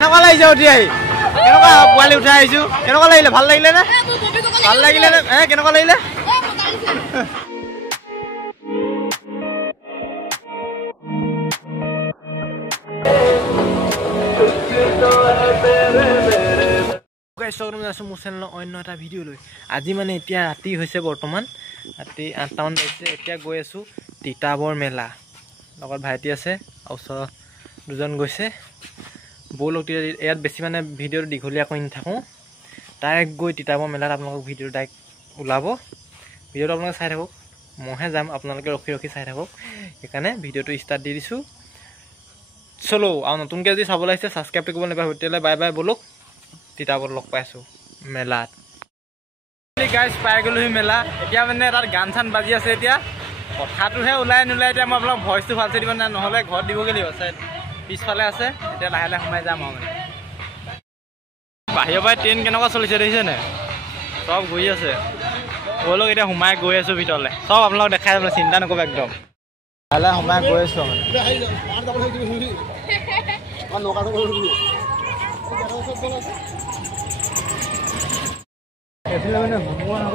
কেনেকুৱা লাগিছে উঠি আহি কেনেকুৱা পোৱালি উঠাই আহিছো কেনেকুৱা লাগিলে ভাল লাগিলে নে কেনেকুৱা লাগিলে মোৰ চেনেলৰ অন্য এটা ভিডিঅ' লৈ আজি মানে এতিয়া ৰাতি হৈছে বৰ্তমান ৰাতি 8টামান বাজিছে এতিয়া গৈ আছোঁ তিতাবৰ মেলা লগত ভাইটি আছে ওচৰত দুজন গৈছে ব'লক ইয়াত বেছি মানে ভিডিঅ'টো দীঘলীয়া কৰি নাথাকোঁ ডাইৰেক্ট গৈ তিতাবৰ মেলাত আপোনালোকক ভিডিঅ'টো ডাইৰেক্ট ওলাব ভিডিঅ'টো আপোনালোকে চাই থাকক মইহে যাম আপোনালোকে ৰখি ৰখি চাই থাকক সেইকাৰণে ভিডিঅ'টো ষ্টাৰ্ট দি দিছোঁ চলো আৰু নতুনকৈ যদি চাবলৈ আহিছে ছাবস্ক্ৰাইব কৰিব নাপাহৰিব তেতিয়াহ'লে বাই বাই ব'লক তিতাবৰ লগ পাইছোঁ মেলাত গাইজ পাই গ'লোহি মেলা এতিয়া মানে তাত গান চান বাজি আছে এতিয়া কথাটোহে ওলাই নোলাই এতিয়া মই আপোনাক ভইচটো ভালছে দিব নাই নহ'লে ঘৰত দিবগৈ লাগিব চাই পিছফালে আছে এতিয়া লাহে লাহে সোমাই যাম আৰু মানে বাহিৰৰ পৰাই ট্ৰেইন কেনেকুৱা চলিছে দেখিছেনে চব ঘূৰি আছে ব'লক এতিয়া সোমাই গৈ আছোঁ ভিতৰলৈ চব আপোনালোক দেখাই যাব চিন্তা নকৰিব একদম লাহে লাহে সোমাই গৈ আছোঁ মানে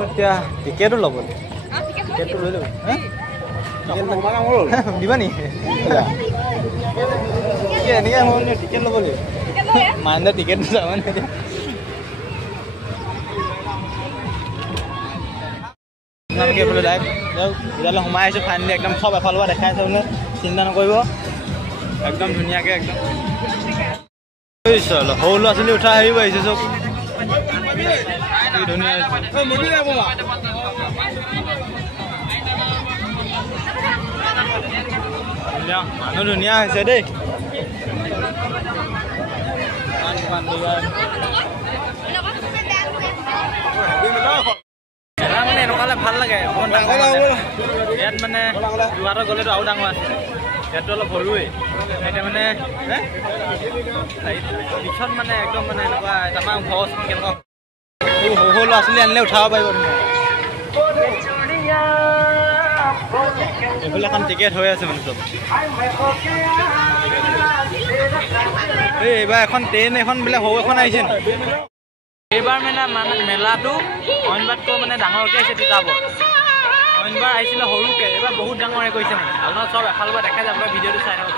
এতিয়া টিকেটো ল'ব টিকেটটো লৈ ল'ব দিবা নি এনেকৈ হ'ল টিকেট ল'ব লাগিব মাইণ্ডৰ টিকেটটো যাব নে আপোনালোকে এইফালে ডাইৰেক্ট যাওক তেতিয়াহ'লে সোমাই আহিছোঁ ফাইনেলি একদম চব এফালৰ পৰা দেখাই আছে বোলে চিন্তা নকৰিব একদম ধুনীয়াকৈ একদম সৰু ল'ৰা ছোৱালী উঠাই আহিব আহিছে চব ধুনীয়া মানুহ ধুনীয়া হৈছে দেই মানে এনেকুৱা হ'লে ভাল লাগে অকণমান ডাঙৰ ইয়াত মানে যোৰহাটত গ'লেতো আৰু ডাঙৰ আছে ইয়াততো অলপ সৰুৱেই এতিয়া মানে পিছত মানে একদম মানে এনেকুৱা তাৰপৰা ঘৰ কেনেকুৱা সৰু ল'ৰা ছোৱালী আনিলে উঠাব পাৰিব এইফালে এখন টিকেট হৈ আছে মানে চব এইবাৰ এখন ট্ৰেইন এখন বোলে সৰু এখন আহিছে এইবাৰ মানে মেলাটো অইনবাৰতকৈ মানে ডাঙৰকৈ আহিছে তিতাবৰ অইনবাৰ আহিছিলে সৰুকৈ এইবাৰ বহুত ডাঙৰকৈ কৰিছে মানে আপোনালোক চব এফালৰ পৰা দেখা যাব ভিডিঅ'টো চাই থাকক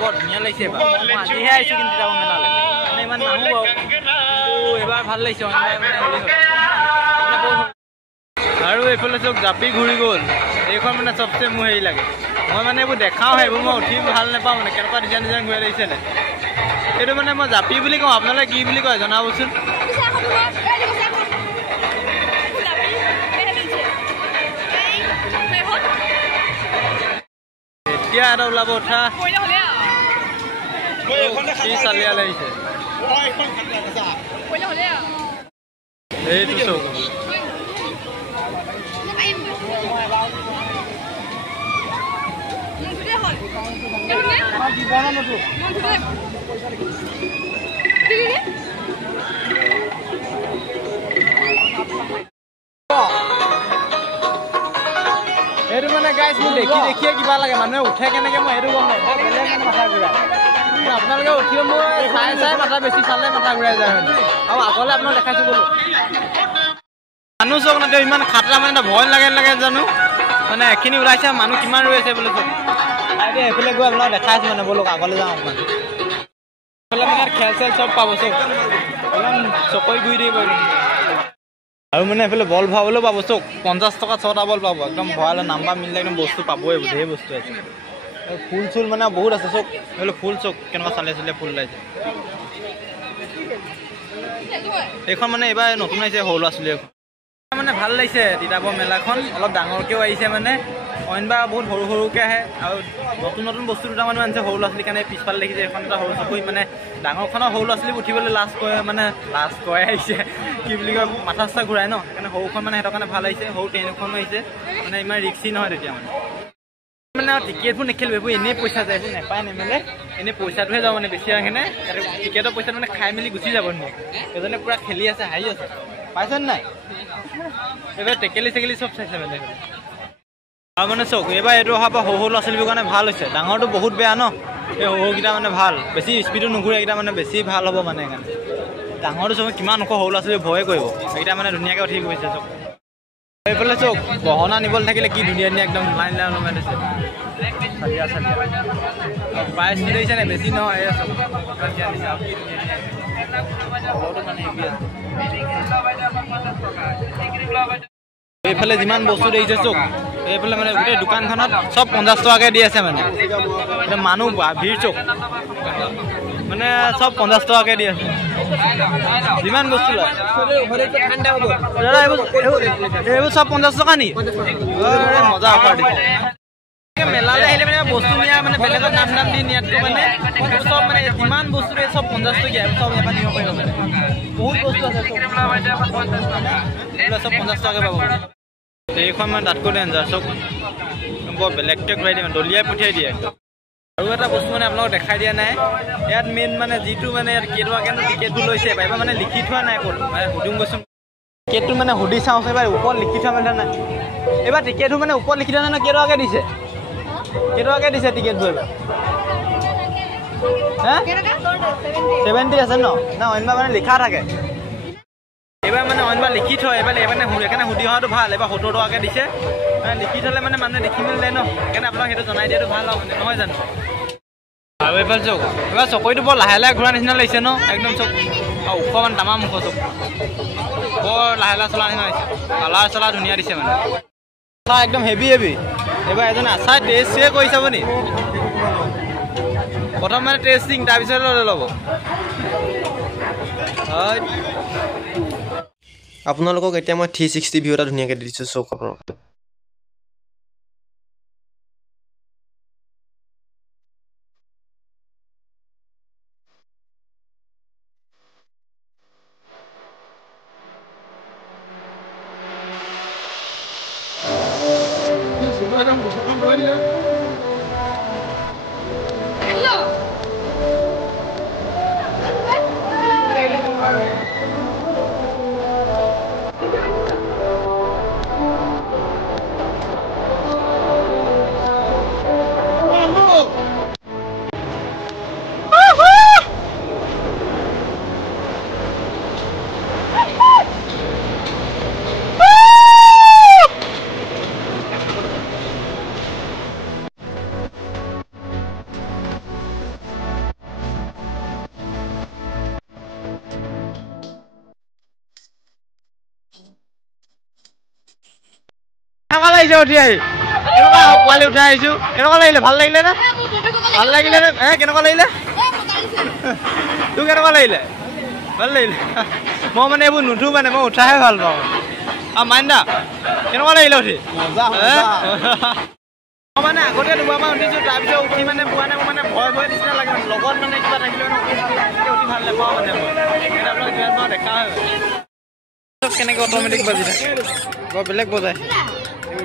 বৰ ধুনীয়া লাগিছে এইবাৰ মই আজিহে আহিছোঁ কিন্তু তিতাবৰ মেলালৈ মানে ইমান নাহোঁ বাৰু এইবাৰ ভাল লাগিছে অইনবাৰ মানে হেৰি হয় আৰু এইফালে চব জাপি ঘূৰি গ'ল এইখন মানে চবচে মোৰ হেৰি লাগে মই মানে এইবোৰ দেখাওঁ সেইবোৰ মই উঠি ভাল নাপাওঁ মানে কেনেকুৱা ডিজাইন ডিজাইন ঘূৰাই লাগিছেনে এইটো মানে মই জাপি বুলি কওঁ আপোনালোকে কি বুলি কয় জনাবচোন এতিয়া এটা ওলাব উঠা চালিয়া লাগিছে এইটো চৌক এইটো মানে গাইজ মোৰ দেখিয়ে কিবা লাগে মানুহে উঠে কেনেকৈ মই সেইটো গম নাপাওঁ বেলেগ মানে মাথা ঘূৰাই আপোনালোকে উঠিও মোৰ চাই মাথা বেছি চালে মাথা ঘূৰাই যায় মানে আৰু আগলৈ আপোনাক দেখাইছোঁ বোলো মানুহ চব না ইমান খাতৰা মানে ভয় লাগে জানো মানে এখিনি ওলাইছে মানুহ কিমান ৰৈ আছে বোলো চব এইফালে গৈ আপোনাক দেখাইছোঁ মানে ব'লক আগলৈ যাওঁ অকণমান এইফালে মানে খেল চেল চব পাব চব একদম চকৰি ঘূৰি দিব আৰু মানে এইফালে বল ভৰাবলৈও পাব চক 50 টকা 6টা বল পাব একদম ভৰালে নাম্বাৰ মিলিলে একদম বস্তু পাবই ধেৰ বস্তু আছে ফুল চুল মানে বহুত আছে চক এইফালে ফুল চক কেনেকুৱা চালে ফুল ওলাইছে এইখন মানে এইবাৰ নতুন আহিছে সৰু ল'ৰা ছোৱালী মানে ভাল লাগিছে তিতাবৰ মেলাখন অলপ ডাঙৰকৈও আহিছে মানে অইনবাৰ বহুত সৰুকৈ আহে আৰু নতুন বস্তু দুটামান আনিছে সৰু ল'ৰা ছোৱালীৰ কাৰণে পিছফালে দেখিছে এখন এটা সৰু চকুৰি মানে ডাঙৰখনৰ সৰু ল'ৰা ছোৱালীবোৰ উঠিবলৈ লাজ কৰে আহিছে কি বুলি কয় মাথা চাথা ঘূৰাই ন সেইকাৰণে সৰুখন মানে সিহঁতৰ কাৰণে ভাল আহিছে সৰু ট্ৰেইনখনো আহিছে মানে ইমান ৰিক্সি নহয় তেতিয়া মানে টিকেটবোৰ নেখেলিব এইবোৰ এনেই পইচা যায় এইবোৰ নেপায় নেমেলে এনেই পইচাটোহে যাব মানে বেছি আহেনে টিকেটৰ পইচাটো মানে খাই মেলি গুচি যাব নি এজনে পূৰা খেলি আছে হাঁহি আছে পাইছেনে নাই এইবাৰ টেকেলি চেকেলি চব চাইছে মানে আৰু মানে চক এইবাৰ এইটো অহাৰ পৰা সৰু ল'ৰা ছোৱালীবোৰ কাৰণে ভাল হৈছে ডাঙৰটো বহুত বেয়া ন এই সৰুকেইটা মানে ভাল, বেছি স্পীডো নুঘূৰে, এইকেইটা মানে বেছি ভাল হ'ব মানে সেইকাৰণে। ডাঙৰটো চব কিমান ওখ, সৰু ল'ৰা ছোৱালী ভয়ে কৰিব, এইকেইটা মানে ধুনীয়াকৈ উঠি গৈছে চব। এইফালে চব গহনা নিবলৈ থাকিলে কি ধুনীয়া ধুনীয়া একদম লাইন লাইন ওলমাই দিছে। চালিয়া চালিয়া প্ৰাইচ দিছে নে বেছি নহয়, এই চব এইফালে যিমান বস্তু দেখিছে চব, এইফালে মানে গোটেই দোকানখনত চব 50 টকাকৈ দি আছে মানে। মানুহ ভিৰ চব মানে চব 50 টকাকৈ দি আছে, যিমান বস্তু লয়। দাদা এইবোৰ চব 50 টকা নি? মজা অফাৰ দিছে। মেলালৈ আহিলে মানে বস্তু নিয়া মানে বেলেগত দাম দি নিয়াতকৈ মানে চব মানে যিমান বস্তু চব 50 টকীয়া, চব এবাৰ নিব পাৰিব মানে। বহুত বস্তু আছে, চব 50 টকাকৈ পাব। এইখন মানে তাতকৈ ডেঞ্জাৰ, চব বৰ বেলেগকৈ ঘূৰাই দিয়ে, দলিয়াই পঠিয়াই দিয়ে। আৰু এটা বস্তু মানে আপোনালোকক দেখাই দিয়া নাই, ইয়াত মেইন মানে যিটো মানে ইয়াত কেইটকাকৈ টিকেটটো লৈছে, এইবাৰ মানে লিখি থোৱা নাই ক'ত, মানে সুধিম গৈছোঁ টিকেটটো মানে সুধি চাওঁ, এইবাৰ ওপৰত লিখি থোৱা মানে নাই। এইবাৰ টিকেটটো মানে ওপৰত লিখি থোৱা নাই, কেইটকাকৈ দিছে, কেইটকাকৈ দিছে টিকেটবোৰ এইবাৰ? হা 70 আছে ন? না অন্যবাৰ মানে লিখা থাকে, এইবাৰ মানে অন্যবাৰ লিখি থয়। এইবাৰ মানে সেইকাৰণে সুধি অহাটো ভাল। এইবাৰ 70 টকাকৈ দিছে, মানে লিখি থ'লে মানে মানুহে দেখি মেলি যায় ন, সেইকাৰণে আপোনাক সেইটো জনাই দিয়াটো ভাল হ'ব মানে, নহয় জানো? আৰু এইফালে চাওক, এইবাৰ চকৰিটো বৰ লাহে লাহে ঘূৰা নিচিনা লাগিছে ন, একদম চব ওখ মানে তামাম ওখ, চব বৰ লাহে লাহে চলা নিচিনা লাগিছে। কালাৰ চালাৰ ধুনীয়া দিছে মানে, একদম হেভি হেভি। এইবাৰ এজন আচাৰ টেষ্টে কৰি চাব নি? প্ৰথম মানে টেষ্টিং, তাৰপিছত ল'ব। হয়, আপোনালোকক এতিয়া মই 360 ভিউ এটা ধুনীয়াকৈ দি দিছোঁ, চৌক আপোনালোক। কেনেকুৱা লাগিছে উঠি আহি? কেনেকুৱা পোৱালি উঠাই আহিছোঁ, কেনেকুৱা লাগিলে? ভাল লাগিলে নে? ভাল লাগিলে নে? কেনেকুৱা লাগিলে? তোৰ কেনেকুৱা লাগিলে? ভাল লাগিলে? মই মানে এইবোৰ নুঠো মানে, মই উঠাহে ভাল পাওঁ। আৰু মাইন্দা কেনেকুৱা লাগিলে উঠি? মই মানে আগতে দুবাৰমান উঠিছোঁ, তাৰপিছত উঠি মানে পোৱা নাই, মোৰ মানে ভয় ভয় নিচিনা লাগে মানে, লগত মানে কিবা থাকিলে উঠি ভাল নাপাওঁ মানে মই, সেইকাৰণে আপোনাক যিমান পাওঁ দেখা হয়। কেনেকৈ অট'মেটিক বাজি থাকে, বৰ বেলেগ বজাই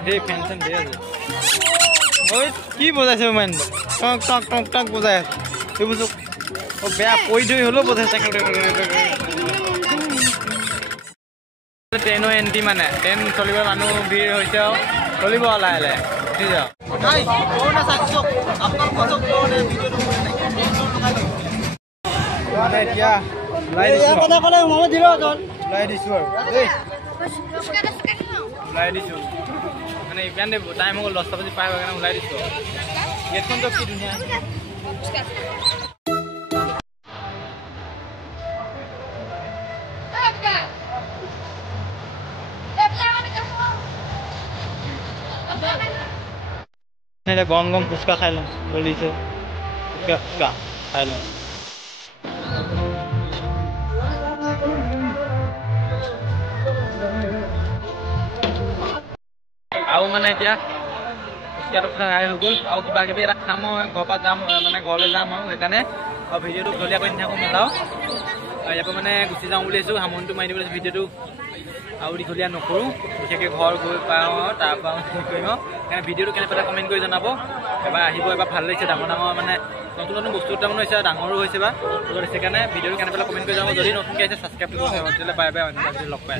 ধেৰ ফেন চেন ধেৰ আছে। ঐ কি বজাইছে মাইণ্ড, টক টক টক টক বজাই আছে এইবোৰ চব। বেয়া পৰি ধৰি হ'লেও বজাইছে। ট্ৰেইনৰ এণ্ট্ৰি মানে, ট্ৰেইন চলিব, মানুহ ভিৰ হৈছে আৰু চলিব লাহে লাহে। ঠিক আছে, মানে এতিয়া ওলাই দিছোঁ আৰু ওলাই দিছোঁ মানে ইমান টাইম হৈ গ'ল, 10টা বাজি পাই কাৰণে ওলাই দিছোঁ। গেটখন চব কি ধুনীয়া। গৰম গৰম ফুচকা খাই লওঁ, চলিছে ফুচকা খাই লওঁ। আৰু মানে এতিয়া ফুচকাটো খাই হৈ গ'ল, আৰু কিবা কিবি এটা খাম, মই ঘৰৰ পৰা যাম, মানে ঘৰলৈ যাম আৰু সেইকাৰণে আৰু ভিডিঅ'টো দলীয়া কৰি নাথাকোঁ মেলাও, ইয়াৰ পৰা মানে গুচি যাওঁ বুলি ভাবিছোঁ, সামৰণিটো মাৰি দিব লাগিছোঁ ভিডিঅ'টো, আৰু দীঘলীয়া নকৰোঁ, বিশেষকৈ ঘৰ গৈ পাওঁ আৰু তাৰপৰা হেৰি কৰিম আৰু। সেইকাৰণে ভিডিঅ'টো কেনে পালে কমেণ্ট কৰি জনাব। এবাৰ আহিব, এবাৰ ভাল লাগিছে, ডাঙৰ ডাঙৰ মানে নতুন নতুন বস্তু দুটামান হৈছে, ডাঙৰো হৈছে বা সেইকাৰণে ভিডিঅ'টো কেনে পালে কমেণ্ট কৰি জনাব। যদি নতুনকৈ আহিছে ছাবস্ক্ৰাইব কৰিব, তেতিয়াহ'লে বাই বাই, অন্য লগ পাই।